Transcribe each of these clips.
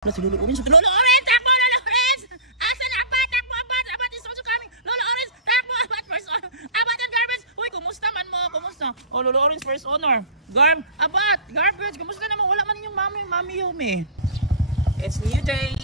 Lolo Orange! Lolo Orange! Takbo! Lolo Orange! Asan abat? Takbo abat! Abat is also coming! Lolo Orange! Takbo abat! First honor! Abat and Garbage! Uy, kumusta man mo? Kumusta? Oh, Lolo Orange first honor! Abat! Garbage! Kumusta naman? Wala man yung mami Yumi. It's new day,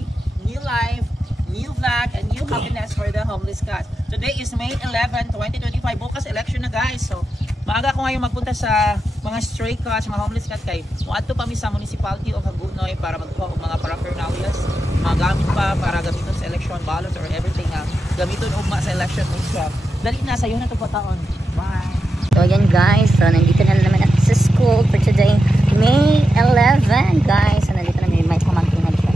new life, new vlog, and new happiness for the homeless cats. Today is May 11, 2025. Bukas election na guys. So, maaga ko ngayon magpunta sa mga stray cats, mga homeless cats kay muadto pa mi sa municipality o Hagunoy para magkuha og mga paraphernalias, mga gamit pa para gamiton sa election ballots or everything na gamiton ugma sa election itself. Dali na sayo na to pataon. Bye. So ayan guys, so nandito na naman at sa school for today, May 11 guys. So nandito na may pamangkin na siya.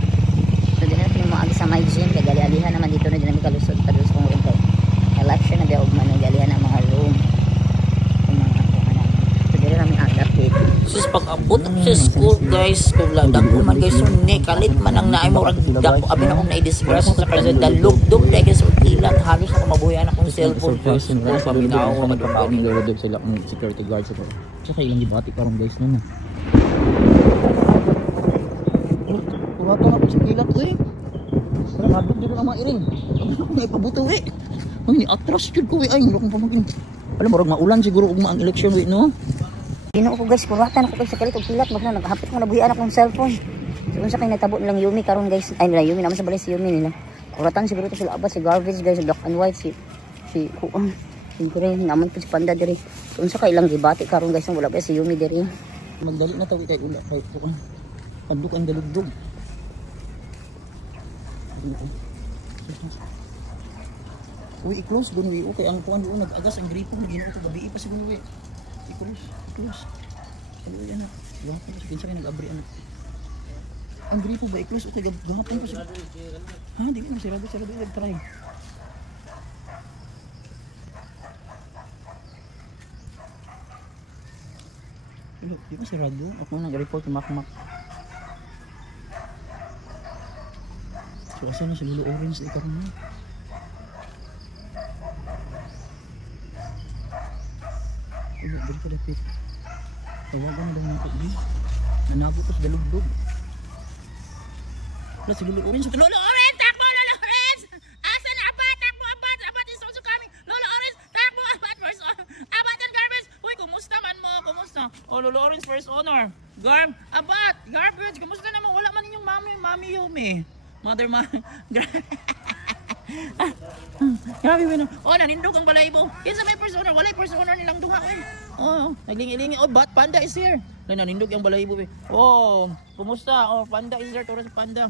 So din na pinimo agi sa my gym kay gali-alihan naman dito na din kami kalusod padus kong rin kay election na biog man gali-alihan ang mga room. Sus pag-abot sa school guys, kung dako man guys ni kalit man ang naay mo dako abi na akong na-disgrasya sa kasi dalugdog dai guys ilat halos ako mabuhayan akong cellphone guys. Paminaw ko magpapani nilodog sila ang security guard sa pero. Sa ilang gibati karon guys na na. Purato na po sa kilat eh. Pero madug dito na mga iring. May pabuto eh. Ang ni atras jud ko eh ay akong pamangkin. Alam mo rog maulan siguro ugma ang election week no. Ginoo ko guys, kuratan ako guys sa kalit og pilat magna naghapit ko nabuhian akong cellphone. So unsa kay natabo nilang Yumi karon guys. Ay nila Yumi naman sa balay si Yumi nila. Kuratan siguro to sila abas si Garbage guys, black and white si Kuang. Siguro naman po si Panda diri. So unsa kay ilang gibati karon guys wala pa si Yumi diri. Magdali na tawi kay ula kay Kuang. Paduk ang dalugdog. Uy, i-close gun wi okay ang kuan doon nag-agas ang gripo Ginoo ko gabi pa siguro wi. I-close. Ano yan na? Gahapon pa siya nag-abri anak. Ang gripo ba i-close? Okay, gahapon pa siya. Ha? Di ba? Sarado. Nag-try. Di ba sarado? Ako nag-report yung makmak. So, kasi na si Lolo Orange di karoon na. Balik ka dapit. Tawagan na daw ng kubi. Nanago ko sa dalugdog. Wala si Lolo Orange. Lolo Orange! Takbo! Lolo Orange! Asan abat? Takbo abat! Abat is also coming! Lolo Orange! Takbo abat! First honor! Abat and Garbage! Uy, kumusta man mo? Kumusta? Oh, Lolo Orange first honor! Abat! Garbage! Kumusta naman? Wala man ninyong mami Yumi. Mother ma... Grabe mo na. Oh, nanindog ang balahibo. Kinsa may first honor? Walay first honor nilang duha eh. Oh, naglingi-lingi. Oh, but Panda is here. Nanindog ang balahibo eh. Oh, kumusta? Oh, Panda is here. Turo sa Panda.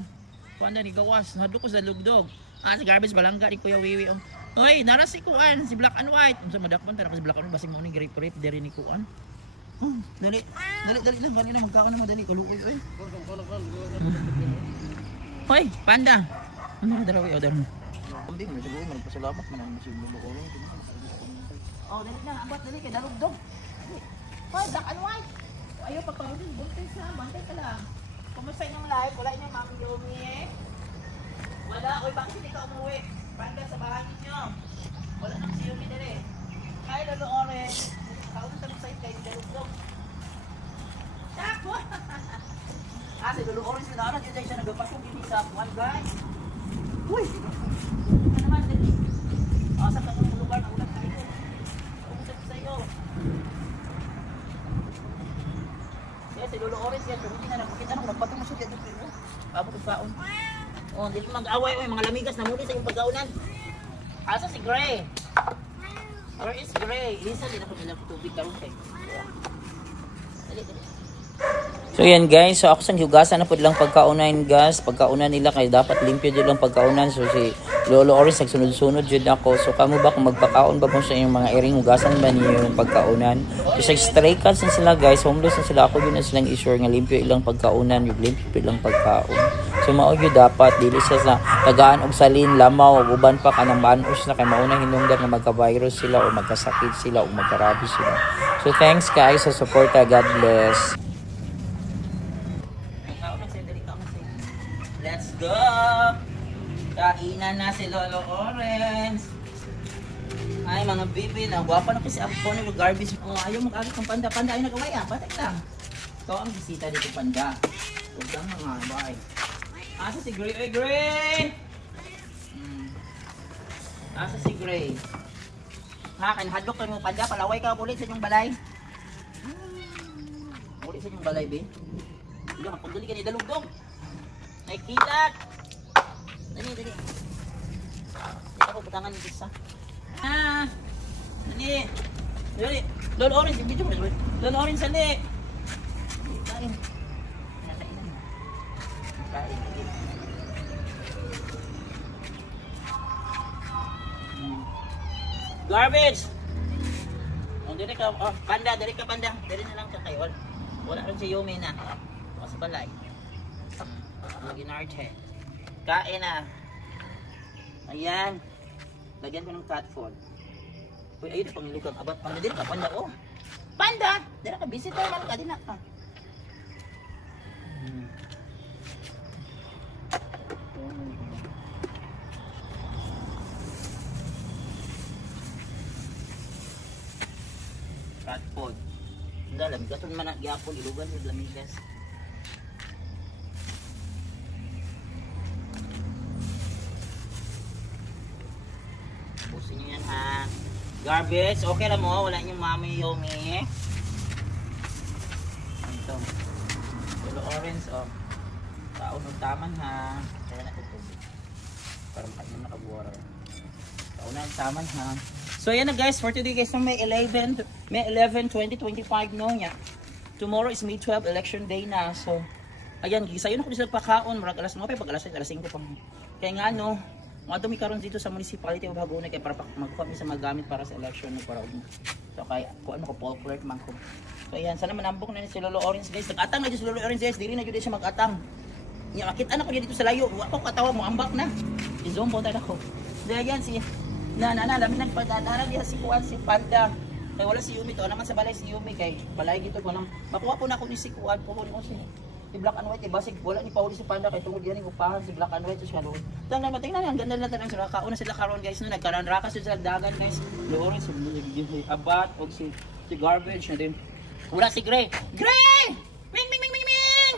Panda ni gawas. Hadlo ko sa lugdog. Si Garbage balangga ni Kuya Wiwi. Oy, nara si Kuan, si Black and White. Unsa madakpan ta si Black and White basing mo ni grape diri ni Kuan. Dali lang magkaka na madali kaluoy oy. Hoy, Panda. Ano daraw oy order mo? Hindi mo siguro magpasalamat man ang si Lolo Orange. Oh, dali na, abat dali kay dalugdog. Hoy, Black and White. Ayaw pagpangudin, bantay ka lang. Kumusta inyong life? Wala inyong mami Yumi eh. Wala, oy bakit hindi ka umuwi? Panda sa bahay ninyo. Wala nang si Yumi dali. Hi, Lolo Orange. Kaunta sa site kay dalugdog. Takbo! Si Lolo Orange na naman, dito siya nagpapasok hindi sa one guys. Uy! Ano naman dali? Sa katong lugar na ulang kayo. Kaunta ko sa'yo. Si Lolo Orange yan, pero hindi na nakikita na kung nagpatong masuk yan dito. Abot ang kaon. Oh, hindi mag-away o mga lamigas na muli sa yung pagkaunan. Asa si Gray? Where is Gray? Lisa, hindi na ko nilang tubig karon kay. Dali. So yan guys, so ako sang hugasan na po lang pagkaunan guys. Pagkaunan nila kay dapat limpyo jud lang pagkaunan. So si Lolo Orange nagsunod-sunod jud ako. So kamo ba kung magpakaon ba mo sa inyong mga iring hugasan ba niyo yung pagkaunan? So stray cats na sila guys, homeless na sila. Ako yun na silang issue nga limpyo ilang pagkaunan, yung limpyo ilang pagkaon. So mao gyud dapat dili sa tagaan og salin, lamaw ug uban pa kanang manos na kay mauna hinungdan nga magka-virus sila o magkasakit sila o magka-rabies sila. So thanks guys sa support. God bless. Let's go! Kainan na si Lolo Orange. Ay mga bibi, nagwapa na po si Apo ni Garbage. Oh, ayaw mag-agit ng Panda. Panda ay nagaway ah, batik lang. Ito ang bisita dito Panda. Huwag lang mga bye. Asa si Gray? Ay, Gray! Asa si Gray? Ha, kanhadlok ka mo panda, palaway ka ulit sa inyong balay. Ulit sa inyong balay, be. Hindi ka, pagdali ka ni Dalugdog. Ay, kilat! Dali, dali. Hindi ako butangan ni Bisa. Ah! Dali! Dali! Lolo Orange, video mo na. Lolo Orange, dali! Kain. Kain. Garbage! Oh, dali ka, oh, panda, dali ka panda. Dali na lang ka kayo. Wala rin si Yumi na. Baka sa balay. Maginarte. Kain na. Ayan. Lagyan ko ng cat food. Uy, ayun, pangilukang abat. Panda, dali ka, panda, oh. Panda! Dali ka, visitor man ka, dali ka. Cat food. Hindi, lamigason man na gyapon, ilugan yung lamigas. Pusin nyo yan ha. Garbage, okay lang mo, wala yung mami Yomi. Ito. Yellow orange, oh. Taon ng taman ha. Kaya na tutubig. Parang kayo nakabuwara. Taon ng taman ha. So yan na guys, for today guys, May 11, 2025 no ya. Tomorrow is May 12, election day na. So, ayan, gisayon ako sa pagkaon, marag alas 9, pag alas 5 pang. Kaya nga no, mga dumi karon dito sa municipality of Hagonoy kay para magkuha mi sa magamit para sa election no para. So kay kuan mo ko Paul Clerk man ko. So ayan, sana manambok na ni si Lolo Orange guys. Nag-atang na si Lolo Orange guys, dili na jud siya mag-atang. Nya makita na ko dito sa layo, wa ko katawa mo ambak na. I-zoom po tayo ako. Dili yan si lamin nagpadadara diha si Kuan si Panda. Kay wala si Yumi to naman sa balay si Yumi kay balay gito ko nang makuha po na ako ni si Kuan po ko si Black and White basig wala ni Pauli si Panda kay tungod yan upahan si Black and White siya doon. Tang na tingnan ang ganda na tanang sila kauna sila karon guys no nagkaron rakas sila dagat guys. Loorin si Abat og si Garbage na din. Wala si Gray. Gray! Ming ming ming ming ming.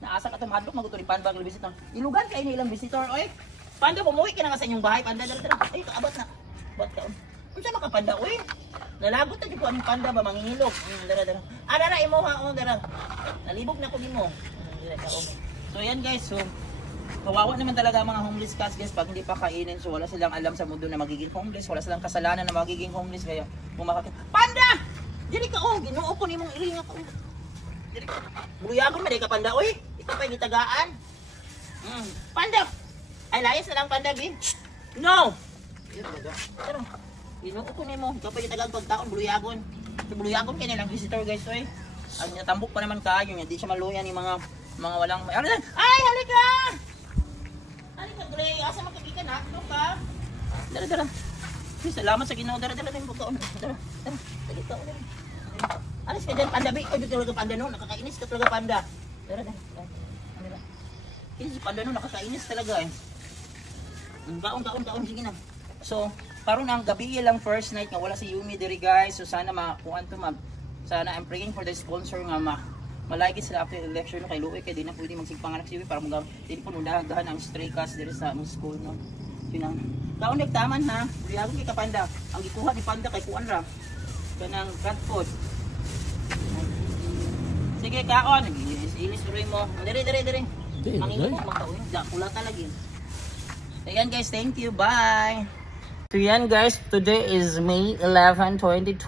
Naasa ka tumadlok maguto ni Panda bag visitor. Ilugan kay ni ilang visitor oy. Panda bumuwi ka na nga sa inyong bahay Panda dala. Ay kaabot na. Ba't ka? Unsa makapanda oy? Nalagot ta jud ko aning panda ba mangingilok. Dara. Ah dara imo ha, dara. Nalibog na ko nimo. Dira ka So yan guys, so kawawa naman talaga ang mga homeless cats guys pag hindi pa kainin. So wala silang alam sa mundo na magiging homeless, wala silang kasalanan na magiging homeless kaya kumakakit. Panda! Diri ka oh, Ginoo ko nimong iring ako. Diri ka. Buluyagon man ka panda oy. Ikaw pa gitagaan. Panda. Ay layas na lang panda bin. No. Pero, ginoo ko nimo, kapag itagang pagtaon buluyagon. Si buluyagon kay nilang visitor guys oy. Ang natambok pa naman kaayo niya, di siya maluyan ni mga walang may. Ay, halika! Halika, Gray, asa magkagikan ha? Ano ka? Dara. Salamat sa Ginoo, dara din pagtaon. Dara. Dagita ulit. Alis ka dyan, panda, bay. Ay, talaga panda no, nakakainis ka talaga panda. Dara. Kinis panda no, nakakainis talaga eh. Gaon, sige na. So, karon ang gabi lang first night nga wala si Yumi diri guys. So sana makuan to sana I'm praying for the sponsor nga malagi sila after election no kay Luoy kay di na pwede magsigpanganak si Yumi para dili po nundagahan ang stray cats diri sa among school no. Pinang kaon nagtaman ha. Riyagon kay Kapanda. Ang gikuha ni Panda kay kuan ra. Kanang cat food. Sige kaon, ilis tuloy mo. Diri. Mangingin mo makaon. Pula talagi. Ayan guys, thank you. Bye. So yan guys, today is May 11, 2012.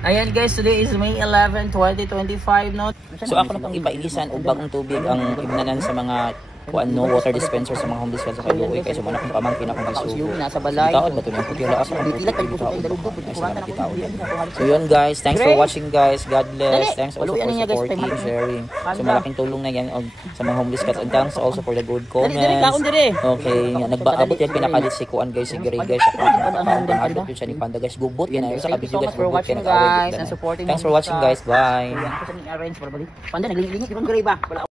Ayan guys, today is May 11, 2025 no. So ako na pang ipainisan og bagong tubig ang imnanan sa mga no water dispenser sa mga homeless sa Kaluoy kay sumana kung pamangkin akong gisugo. Nasa balay. Taon ba to nang putila asa ang So yun guys, thanks for watching guys. God bless. Thanks also for supporting, sharing. So malaking tulong na yan sa mga homeless cats and thanks also for the good comments. Okay, nagbaabot yan pinakalit si Kuan guys, si Gray guys. Adot yun siya ni Panda guys. Gubot yan sa kabidyo guys. Thanks for watching guys. Thanks for watching guys. Bye. Panda naglingit-lingit, di ba Gray ba?